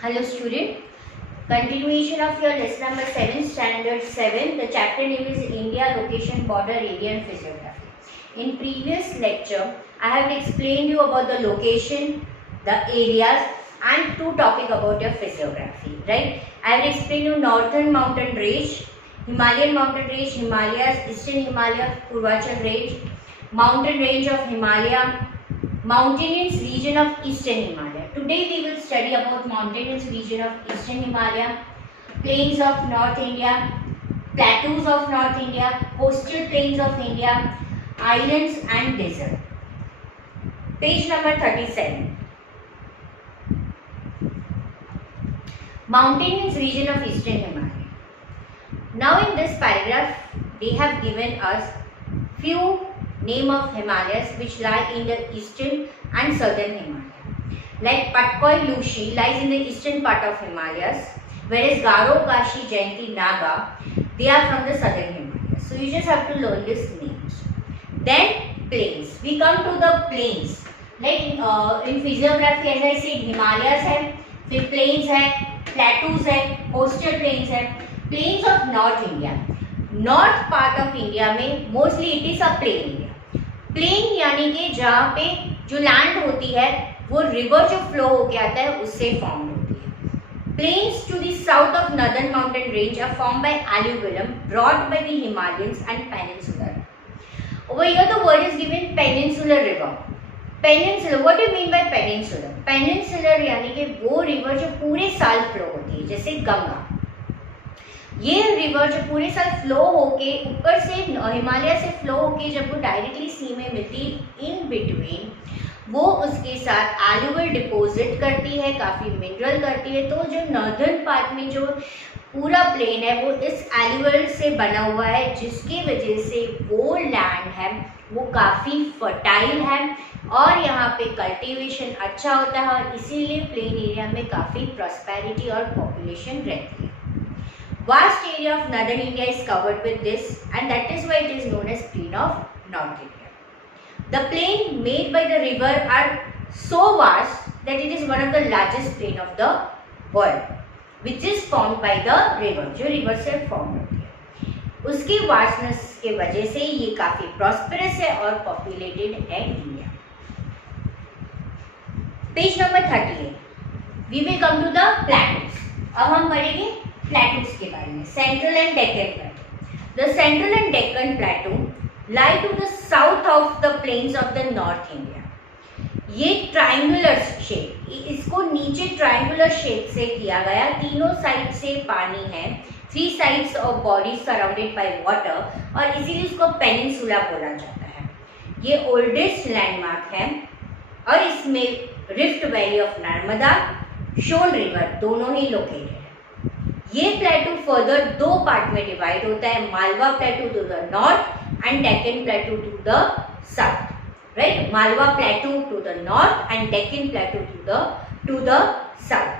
Hello student, continuation of your lesson number 7 standard 7. The chapter name is India Location Border Area and Physiography. In previous lecture I have explained you about the location, the areas and two topic about your physiography, right? I have explained you northern mountain range, Himalayan mountain range, Himalayas, eastern Himalayas, Purvachal range, mountain range of Himalaya, mountainous region of eastern Himalaya. Today we will study about mountainous region of eastern Himalaya, plains of North India, plateaus of North India, coastal plains of India, islands and desert. Page number 37. Mountainous region of eastern Himalaya. Now in this paragraph they have given us few name of Himalayas which lie in the eastern and southern Himalaya. Like Patkoi Lushi lies in the eastern part of Himalayas, whereas Garo, Kashi, Jayanti, Naga, they are from the southern Himalayas. So you just have to learn these names. Then plains. We come to the plains. Like in physiography, as I said, Himalayas है, फिर plains है, plateaus है, coastal plains है, plains of North India. North part of India में mostly it is a plain area. Plain यानी कि जहाँ पे जो लैंड होती है वो रिवर जो फ्लो होके आता है उससे फॉर्म होती है. Plains to the south of northern mountain range are form by alluvium brought by the Himalayans and peninsular. Over here the word is given peninsular river. Peninsular, what do you mean by peninsular? Peninsular यानी कि वो river जो पूरे साल flow होती है, जैसे गंगा. ये रिवर जो पूरे साल फ्लो होके ऊपर से हिमालय से फ्लो होके जब वो डायरेक्टली सी में मिलती इन बिटवीन, वो उसके साथ एल्यूवियल डिपॉजिट करती है, काफ़ी मिनरल करती है. तो जो नॉर्दर्न पार्ट में जो पूरा प्लेन है वो इस एल्यूवियल से बना हुआ है, जिसकी वजह से वो लैंड है वो काफ़ी फर्टाइल है और यहाँ पे कल्टीवेशन अच्छा होता है और इसीलिए प्लेन एरिया में काफ़ी प्रॉस्पेरिटी और पॉपुलेशन रहती है. Vast area of northern India is covered with this and that is why it is known as plain of North India. The plain made by the river are so vast that it is one of the largest plain of the world, which is formed by the river, जो river से form होती है. उसकी vastness के वजह से ये काफ़ी prosperous है और populated है India. Page number 38. We will come to the plateaus. अब हम पढ़ेंगे प्लेटूज के बारे में. Central and Deccan plateau. The central and Deccan plateau lie to the south of the plains of the north India. ये ट्राइंगुलर शेप, इसको नीचे ट्राइंगुलर शेप से किया गया. तीनों साइड से पानी है, 3 sides of body surrounded by water और इसीलिए इसको पेनिनसुला बोला जाता है. ये ओल्डेस्ट लैंडमार्क है और इसमें rift valley of Narmada, Son river दोनों ही लोकेटेड. ये प्लेटू फर्दर 2 पार्ट में डिवाइड होता है, Malwa plateau to the north and Deccan plateau to the south. Right, Malwa plateau to the north and Deccan plateau to the south.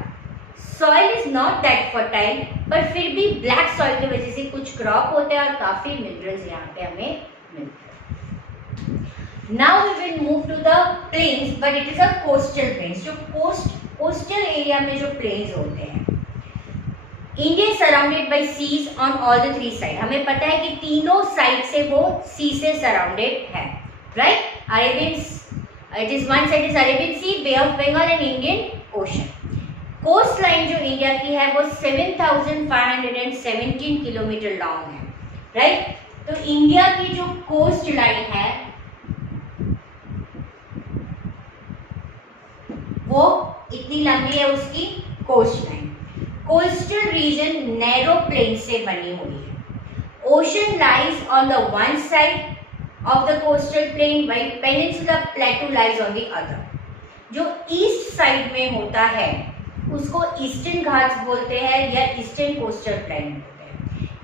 Soil is not that fertile, पर फिर भी black soil की वजह से कुछ क्रॉप होते हैं और काफी मिनरल्स यहाँ पे हमें मिलते हैं. Now we will move to the plains, but it is a coastal plains. जो कोस्टल एरिया में जो प्लेन्स होते हैं, India is surrounded by seas on all the 3 side. हमें पता है कि तीनों साइड से वो सी से सराउंडेड है. Right, Arabian, it is one side is Arabian sea, bay of Bengal and Indian ocean. Coast line जो इंडिया की है वो 7517 किलोमीटर लॉन्ग है. राइट, तो इंडिया की जो कोस्ट लाइन है वो इतनी लंबी है, उसकी coast line. Coastal region narrow plain से बनी हुई है. Ocean lies on the one side of the coastal plain while peninsula plateau lies on the other. जो ईस्ट साइड में होता है उसको ईस्टर्न घाट्स बोलते हैं या ईस्टर्न कोस्टल प्लेन बोलते हैं.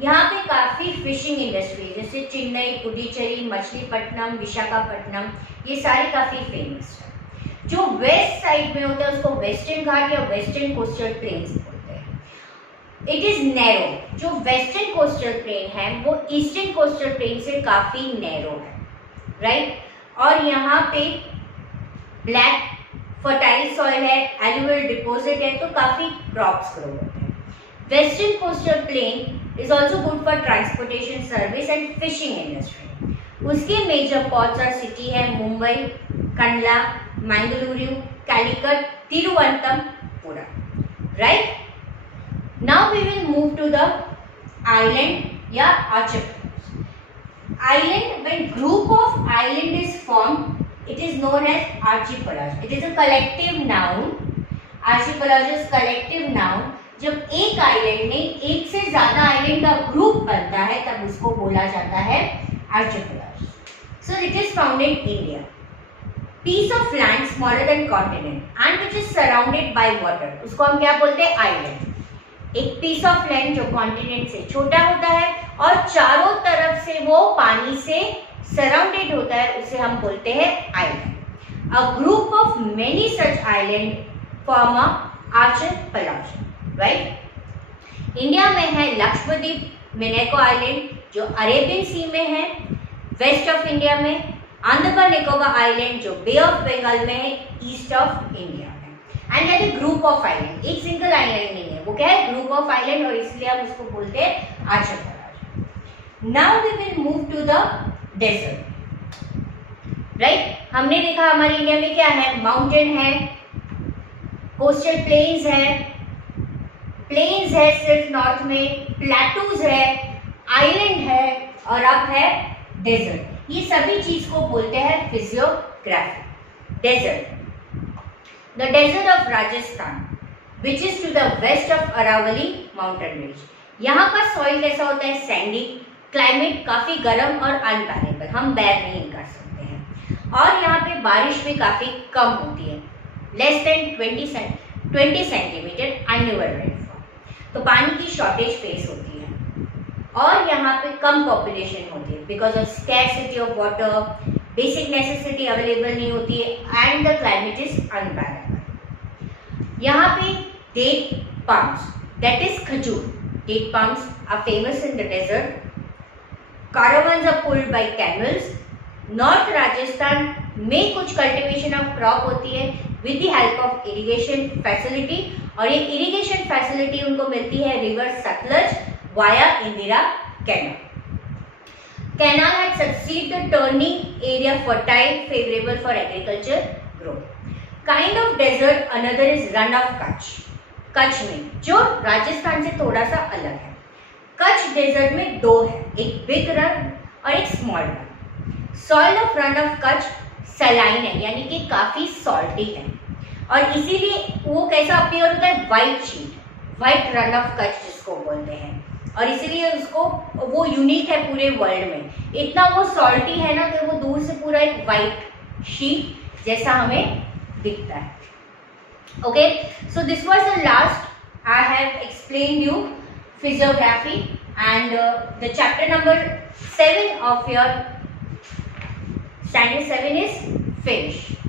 यहाँ पे काफ़ी फिशिंग इंडस्ट्री जैसे चेन्नई, पुडुचेरी, मछलीपट्टनम, विशाखापट्टनम, ये सारी काफ़ी फेमस है. जो वेस्ट साइड में होता है उसको वेस्टर्न घाट या वेस्टर्न कोस्टल प्लेन्स बोलते हैं. It is narrow. जो वेस्टर्न कोस्टल प्लेन है वो ईस्टर्न कोस्टल प्लेन से काफ़ी नैरो है. राइट, और यहाँ पे ब्लैक फर्टाइल सॉइल है, एलुवियल डिपॉजिट है, तो काफी क्रॉप्स ग्रो होते हैं। Western coastal plain is also good for transportation service and fishing industry. उसके मेजर पोर्ट्स और सिटी है Mumbai, Kandla, Mangaluru, Calicut, Thiruvananthapuram. Right, now we will move to the island या archipelago. Island, when group of island is formed, it is known as archipelago. It is a collective noun. Archipelago is collective noun. जब एक island में एक से ज्यादा island का group बनता है तब उसको बोला जाता है archipelago. So it is found in India. Piece of land smaller than continent and which is surrounded by water. उसको हम क्या बोलते हैं? आइलैंड। एक पीस ऑफ लैंड जो कॉन्टिनेंट से छोटा होता है और चारों तरफ से वो पानी से सराउंडेड होता है, उसे हम बोलते हैं island. A group of many such island form a archipelago. Right, India में है लक्षद्वीप, मिनिकॉय आइलैंड जो अरेबियन सी में है, वेस्ट ऑफ इंडिया में अंडमान निकोबार आइलैंड जो बे ऑफ बंगाल में है, ईस्ट ऑफ इंडिया में। And that is group of island, एक सिंगल आइलैंड नहीं है, वो क्या है? ग्रुप ऑफ आइलैंड, और इसलिए हम उसको बोलते हैं archipelago. Now we will move to the desert. Right, हमने देखा हमारे इंडिया में क्या है? माउंटेन है, कोस्टल प्लेन्स है सिर्फ नॉर्थ में, प्लेटूज है, आइलैंड है और अब है डेजर्ट। ये सभी चीज को बोलते हैं physiography. Desert, the desert of Rajasthan, which is to the west of Aravalli mountain range. यहाँ का सॉइल कैसा होता है? सैंडी, क्लाइमेट काफी गर्म और अनबैरेबल, हम बैर नहीं कर सकते हैं, और यहाँ पे बारिश भी काफी कम होती है, less than 20 centimetre annual rainfall. तो पानी की शॉर्टेज फेस होती है और यहाँ पे कम पॉपुलेशन होती है because of scarcity of water, basic necessity available नहीं होती है and the climate is unbearable. यहाँ पे date palms, that is khajur, date palms are famous in the desert. caravans are pulled by camels. North Rajasthan में कुछ cultivation of crop होती है with the help of irrigation facility, और ये irrigation facility उनको मिलती है river Sutlej via Indira canal. Canal had succeed the turning area fertile, favorable for agriculture growth. Kind of desert another is run of Kutch. Kutch में, जो राजस्थान से थोड़ा सा अलग है। कच्छ डेजर्ट में दो है, एक बिग रन और एक small run. Soil of run of Kutch saline है, यानी कि काफी सॉल्टी है, और इसीलिए वो कैसा अपीयर होता है? White sheet, white run of Kutch जिसको बोलते हैं, और इसीलिए उसको वो यूनिक है पूरे वर्ल्ड में। इतना वो सॉल्टी है ना कि वो दूर से पूरा एक व्हाइट शीट जैसा हमें दिखता है। Okay, so this was the last I have explained you physiography, and the chapter number 7 of your standard 7 is finished.